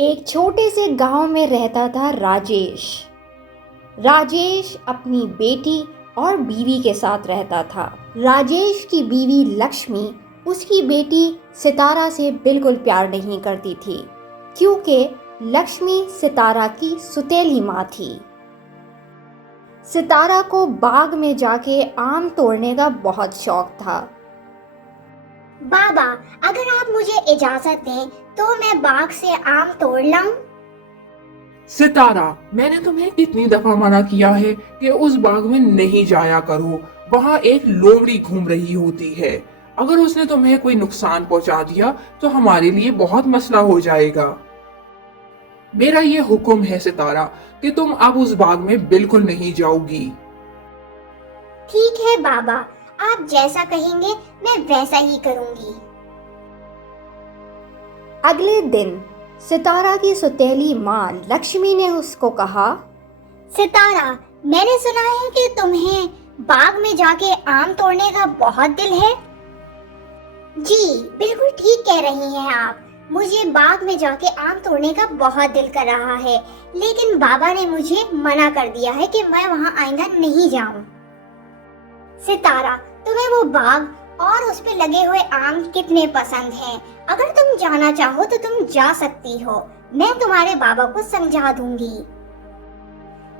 एक छोटे से गांव में रहता था राजेश। राजेश अपनी बेटी और बीवी के साथ रहता था। राजेश की बीवी लक्ष्मी उसकी बेटी सितारा से बिल्कुल प्यार नहीं करती थी, क्योंकि लक्ष्मी सितारा की सुतेली माँ थी। सितारा को बाग में जाके आम तोड़ने का बहुत शौक था। बाबा, अगर आप मुझे इजाजत दें तो मैं बाग से आम तोड़ लाऊं। सितारा, मैंने तुम्हें कितनी दफा मना किया है कि उस बाग में नहीं जाया करो। वहाँ एक लोमड़ी घूम रही होती है। अगर उसने तुम्हें कोई नुकसान पहुंचा दिया तो हमारे लिए बहुत मसला हो जाएगा। मेरा ये हुक्म है सितारा कि तुम अब उस बाग में बिल्कुल नहीं जाओगी। ठीक है बाबा, आप जैसा कहेंगे मैं वैसा ही करूंगी। अगले दिन सितारा की सुतेली माँ लक्ष्मी ने उसको कहा, सितारा, मैंने सुना है कि तुम्हें बाग में जाके आम तोड़ने का बहुत दिल है। जी बिल्कुल ठीक कह रही हैं आप। मुझे बाग में जाके आम तोड़ने का बहुत दिल कर रहा है, लेकिन बाबा ने मुझे मना कर दिया है कि मैं वहां आइंदा नहीं जाऊं। सितारा, तुम्हें वो बाग और उस पे लगे हुए आम कितने पसंद हैं? अगर तुम जाना चाहो तो तुम जा सकती हो। मैं तुम्हारे बाबा को समझा दूंगी।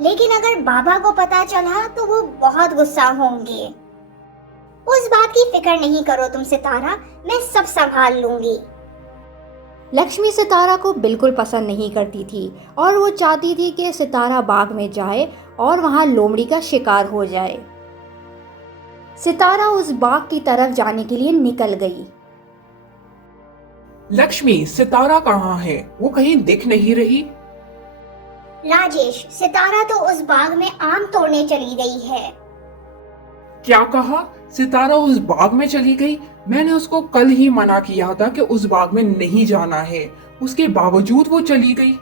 लेकिन अगर बाबा को पता चला तो वो बहुत गुस्सा होंगे। उस बात की फिक्र नहीं करो तुम सितारा, मैं सब संभाल लूंगी। लक्ष्मी सितारा को बिल्कुल पसंद नहीं करती थी और वो चाहती थी कि सितारा बाग में जाए और वहां लोमड़ी का शिकार हो जाए। सितारा उस बाग की तरफ जाने के लिए निकल गई। लक्ष्मी, सितारा कहाँ है? वो कहीं दिख नहीं रही। राजेश, सितारा तो उस बाग में आम तोड़ने चली गई है। क्या कहा? सितारा उस बाग में चली गई? मैंने उसको कल ही मना किया था कि उस बाग में नहीं जाना है, उसके बावजूद वो चली गई।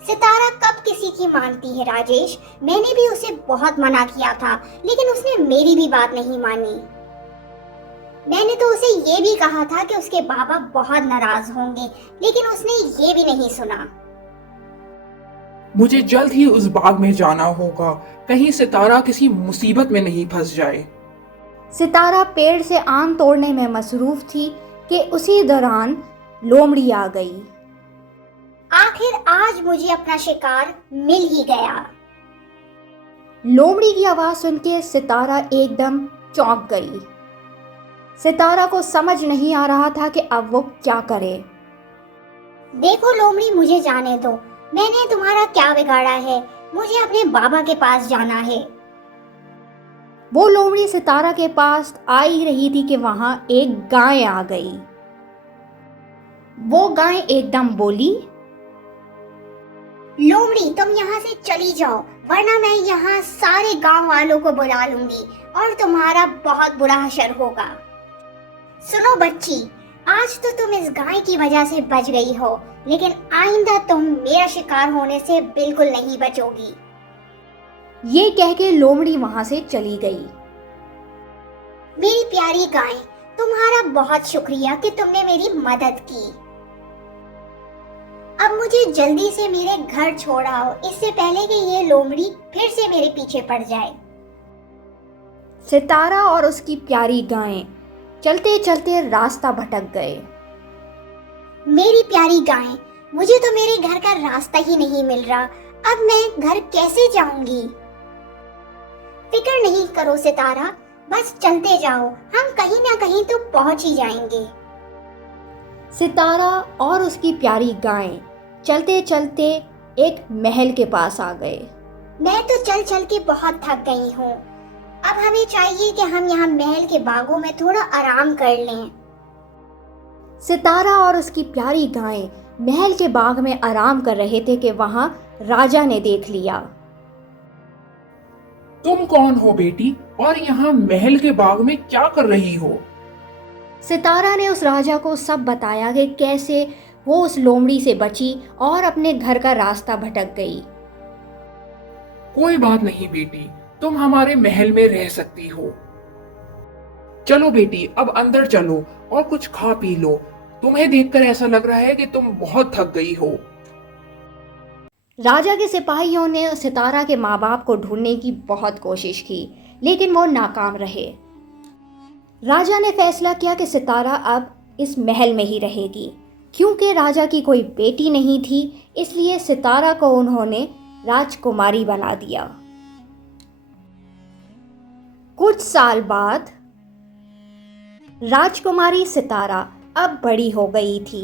सितारा कब किसी की मानती है राजेश? मैंने भी उसे बहुत मना किया था, लेकिन उसने मेरी भी बात नहीं मानी। मैंने तो उसे ये भी कहा था कि उसके बाबा बहुत नाराज होंगे, लेकिन उसने ये भी नहीं सुना। मुझे जल्द ही उस बाग में जाना होगा, कहीं सितारा किसी मुसीबत में नहीं फंस जाए। सितारा पेड़ से आम तोड़ने में मसरूफ थी कि उसी दौरान लोमड़ी आ गई। आखिर आज मुझे अपना शिकार मिल ही गया। लोमड़ी की आवाज सुन के सितारा एकदम चौंक गई। सितारा को समझ नहीं आ रहा था कि अब वो क्या करे। देखो लोमड़ी, मुझे जाने दो। मैंने तुम्हारा क्या बिगाड़ा है? मुझे अपने बाबा के पास जाना है। वो लोमड़ी सितारा के पास आ ही रही थी कि वहां एक गाय आ गई। वो गाय एकदम बोली, लोमड़ी, तुम यहाँ से चली जाओ, वरना मैं यहाँ सारे गांव वालों को बुला लूंगी और तुम्हारा बहुत बुरा हशर होगा। सुनो बच्ची, आज तो तुम इस गाय की वजह से बच गई हो, लेकिन आइंदा तुम मेरा शिकार होने से बिल्कुल नहीं बचोगी। ये कह के लोमड़ी वहां से चली गई। मेरी प्यारी गाय, तुम्हारा बहुत शुक्रिया कि तुमने मेरी मदद की। अब मुझे जल्दी से मेरे घर छोड़ाओ, इससे पहले कि ये लोमड़ी फिर से मेरे पीछे पड़ जाए। सितारा और उसकी प्यारी गाय चलते चलते रास्ता भटक गए। मेरी प्यारी गाय, मुझे तो मेरे घर का रास्ता ही नहीं मिल रहा। अब मैं घर कैसे जाऊंगी? फिक्र नहीं करो सितारा, बस चलते जाओ, हम कहीं ना कहीं तो पहुंच ही जाएंगे। सितारा और उसकी प्यारी गाय चलते चलते एक महल के पास आ गए। मैं तो चल चल के बहुत थक गई हूँ। अब हमें चाहिए कि हम यहाँ महल के बागों में थोड़ा आराम कर लें। सितारा और उसकी प्यारी गाय महल के बाग में आराम कर रहे थे कि वहां राजा ने देख लिया। तुम कौन हो बेटी, और यहाँ महल के बाग में क्या कर रही हो? सितारा ने उस राजा को सब बताया कि कैसे वो उस लोमड़ी से बची और अपने घर का रास्ता भटक गई। कोई बात नहीं बेटी, तुम हमारे महल में रह सकती हो। चलो बेटी, अब अंदर चलो और कुछ खा पी लो। तुम्हें देखकर ऐसा लग रहा है कि तुम बहुत थक गई हो। राजा के सिपाहियों ने सितारा के माँ बाप को ढूंढने की बहुत कोशिश की, लेकिन वो नाकाम रहे। राजा ने फैसला किया कि सितारा अब इस महल में ही रहेगी। क्योंकि राजा की कोई बेटी नहीं थी, इसलिए सितारा को उन्होंने राजकुमारी बना दिया। कुछ साल बाद राजकुमारी सितारा अब बड़ी हो गई थी।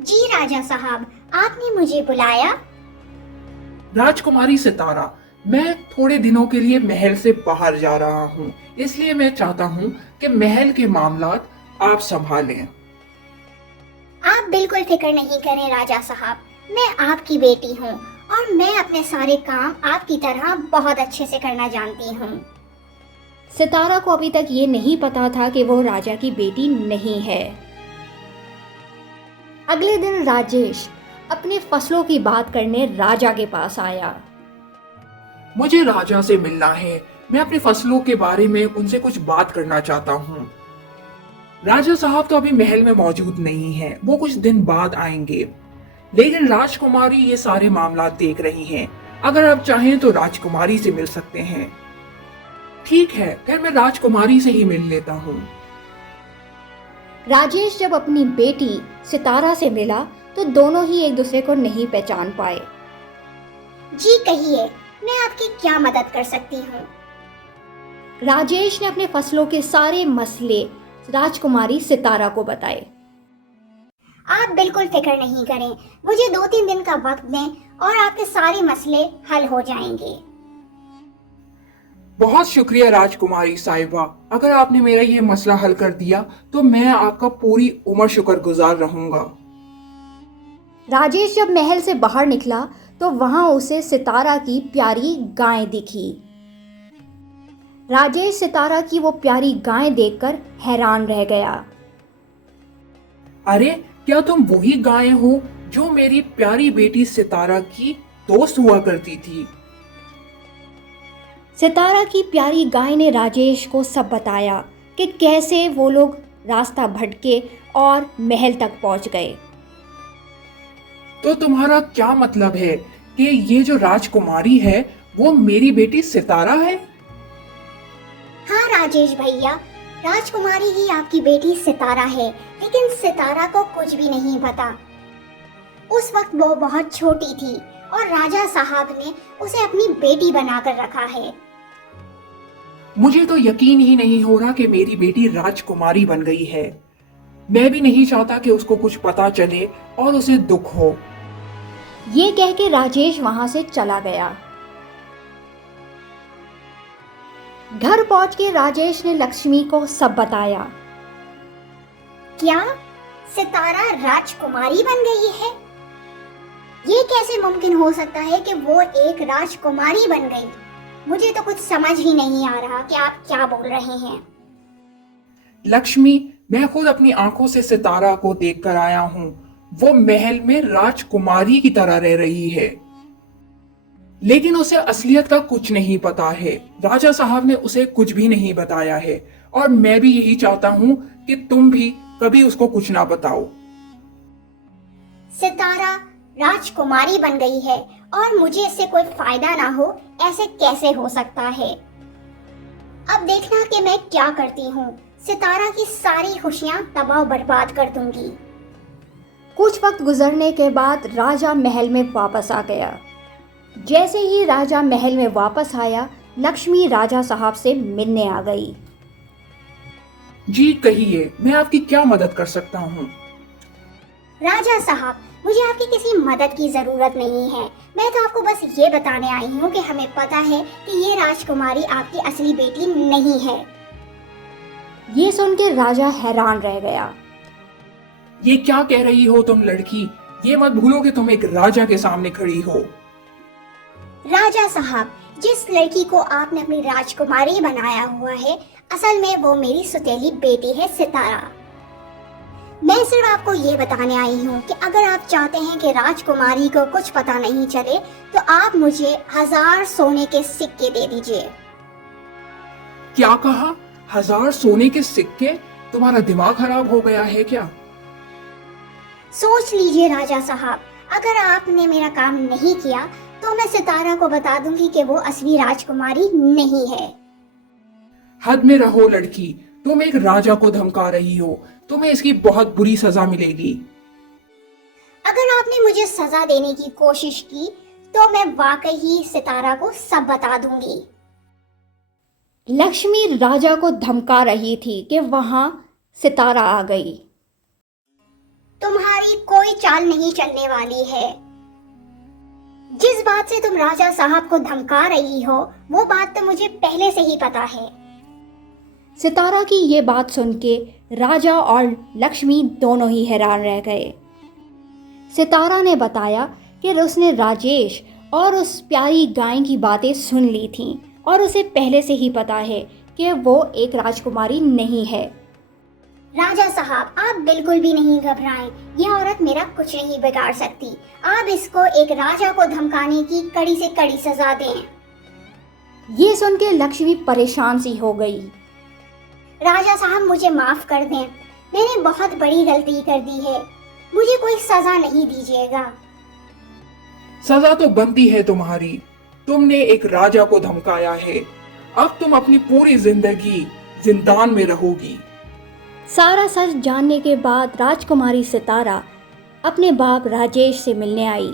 जी राजा साहब, आपने मुझे बुलाया? राजकुमारी सितारा, मैं थोड़े दिनों के लिए महल से बाहर जा रहा हूँ, इसलिए मैं चाहता हूँ कि महल के मामलात आप संभालें। आप बिल्कुल फिक्र नहीं करें राजा साहब, मैं आपकी बेटी हूँ और मैं अपने सारे काम आपकी तरह बहुत अच्छे से करना जानती हूँ। सितारा को अभी तक ये नहीं पता था कि वो राजा की बेटी नहीं है। अगले दिन राजेश अपने फसलों की बात करने राजा के पास आया। मुझे राजा से मिलना है, मैं अपनी फसलों के बारे में उनसे कुछ बात करना चाहता हूँ। राजा साहब तो अभी महल में मौजूद नहीं हैं, वो कुछ दिन बाद आएंगे, लेकिन राजकुमारी ये सारे मामला देख रही हैं। अगर आप चाहें तो राजकुमारी से मिल सकते हैं। ठीक है, फिर मैं राजकुमारी से ही मिल लेता हूँ। राजेश जब अपनी बेटी सितारा से मिला तो दोनों ही एक दूसरे को नहीं पहचान पाए। जी कहिए, मैं आपकी क्या मदद कर सकती हूँ? राजेश ने अपने फसलों के सारे मसले राजकुमारी सितारा को बताए। आप बिल्कुल फिक्र नहीं करें, मुझे 2-3 दिन का वक्त दें और आपके सारे मसले हल हो जाएंगे। बहुत शुक्रिया राजकुमारी साहिबा, अगर आपने मेरा ये मसला हल कर दिया तो मैं आपका पूरी उम्र शुक्रगुजार रहूंगा। राजेश जब महल से बाहर निकला तो वहां उसे सितारा की प्यारी गाय दिखी। राजेश सितारा की वो प्यारी गाय देखकर हैरान रह गया। अरे, क्या तुम वही गाय हो जो मेरी प्यारी बेटी सितारा की दोस्त हुआ करती थी? सितारा की प्यारी गाय ने राजेश को सब बताया कि कैसे वो लोग रास्ता भटके और महल तक पहुंच गए। तो तुम्हारा क्या मतलब है कि ये जो राजकुमारी है वो मेरी बेटी सितारा है? हाँ राजेश भैया, राजकुमारी ही आपकी बेटी सितारा है, लेकिन सितारा को कुछ भी नहीं पता। उस वक्त वो बहुत छोटी थी और राजा साहब ने उसे अपनी बेटी बनाकर रखा है। मुझे तो यकीन ही नहीं हो रहा कि मेरी बेटी राजकुमारी बन गई है। मैं भी नहीं चाहता कि उसको कुछ पता चले और उसे दुख हो। ये कह के राजेश वहां से चला गया। घर पहुंच के राजेश ने लक्ष्मी को सब बताया। क्या सितारा राजकुमारी बन गई है? ये कैसे मुमकिन हो सकता है कि वो एक राजकुमारी बन गई? मुझे तो कुछ समझ ही नहीं आ रहा कि आप क्या बोल रहे हैं। लक्ष्मी, मैं खुद अपनी आंखों से सितारा को देखकर आया हूँ। वो महल में राजकुमारी की तरह रह रही है, लेकिन उसे असलियत का कुछ नहीं पता है। राजा साहब ने उसे कुछ भी नहीं बताया है और मैं भी यही चाहता हूँ कि तुम भी कभी उसको कुछ ना बताओ। सितारा राजकुमारी बन गई है और मुझे इससे कोई फायदा ना हो, ऐसे कैसे हो सकता है? अब देखना कि मैं क्या करती हूँ। सितारा की सारी खुशियाँ तबाह बर्बाद कर दूंगी। कुछ वक्त गुजरने के बाद राजा महल में वापस आ गया। जैसे ही राजा महल में वापस आया, लक्ष्मी राजा साहब से मिलने आ गई। जी कहिए, मैं आपकी क्या मदद कर सकता हूँ? राजा साहब, मुझे आपकी किसी मदद की जरूरत नहीं है। मैं तो आपको बस ये बताने आई हूँ कि हमें पता है कि ये राजकुमारी आपकी असली बेटी नहीं है। ये सुन के राजा हैरान रह गया। ये क्या कह रही हो तुम लड़की? ये मत भूलो कि तुम एक राजा के सामने खड़ी हो। राजा साहब, जिस लड़की को आपने अपनी राजकुमारी बनाया हुआ है, असल में वो मेरी सुतेली बेटी है सितारा। मैं सिर्फ आपको ये बताने आई हूँ कि अगर आप चाहते हैं कि राजकुमारी को कुछ पता नहीं चले, तो आप मुझे 1000 सोने के सिक्के दे दीजिए। क्या कहा? 1000 सोने के सिक्के? तुम्हारा दिमाग खराब हो गया है क्या? सोच लीजिए राजा साहब, अगर आपने मेरा काम नहीं किया तो मैं सितारा को बता दूंगी कि वो असली राजकुमारी नहीं है। हद में रहो लड़की, तुम एक राजा को धमका रही हो। तुम्हें इसकी बहुत बुरी सजा मिलेगी। अगर आपने मुझे सजा देने की कोशिश की तो मैं वाकई ही सितारा को सब बता दूंगी। लक्ष्मी राजा को धमका रही थी कि वहां सितारा आ गई। तुम्हारी कोई चाल नहीं चलने वाली है। जिस बात से तुम राजा साहब को धमका रही हो वो बात तो मुझे पहले से ही पता है। सितारा की ये बात सुन के राजा और लक्ष्मी दोनों ही हैरान रह गए। सितारा ने बताया कि उसने राजेश और उस प्यारी गाय की बातें सुन ली थीं और उसे पहले से ही पता है कि वो एक राजकुमारी नहीं है। राजा साहब, आप बिल्कुल भी नहीं घबराएं। यह औरत मेरा कुछ नहीं बिगाड़ सकती। आप इसको एक राजा को धमकाने की कड़ी से कड़ी सजा दें। ये सुन के लक्ष्मी परेशान सी हो गई। राजा साहब, मुझे माफ कर दें। मैंने बहुत बड़ी गलती कर दी है। मुझे कोई सजा नहीं दीजिएगा। सजा तो बनती है तुम्हारी। तुमने एक राजा को धमकाया है। अब तुम अपनी पूरी जिंदगी जिंदान में रहोगी। सारा सच जानने के बाद राजकुमारी सितारा अपने बाप राजेश से मिलने आई।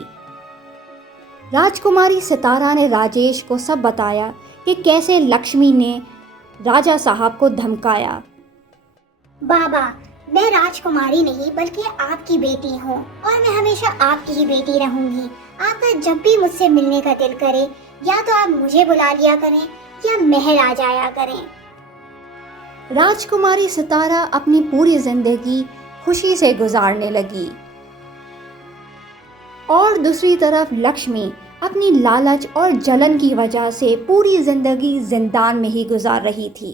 राजकुमारी सितारा ने राजेश को सब बताया कि कैसे लक्ष्मी ने राजा साहब को धमकाया। बाबा, मैं राजकुमारी नहीं बल्कि आपकी बेटी हूँ और मैं हमेशा आपकी ही बेटी रहूंगी। आपका जब भी मुझसे मिलने का दिल करे या तो आप मुझे बुला लिया करें या महल आ जाया करें। राजकुमारी सितारा अपनी पूरी जिंदगी खुशी से गुजारने लगी और दूसरी तरफ लक्ष्मी अपनी लालच और जलन की वजह से पूरी जिंदगी जिंदान में ही गुजार रही थी।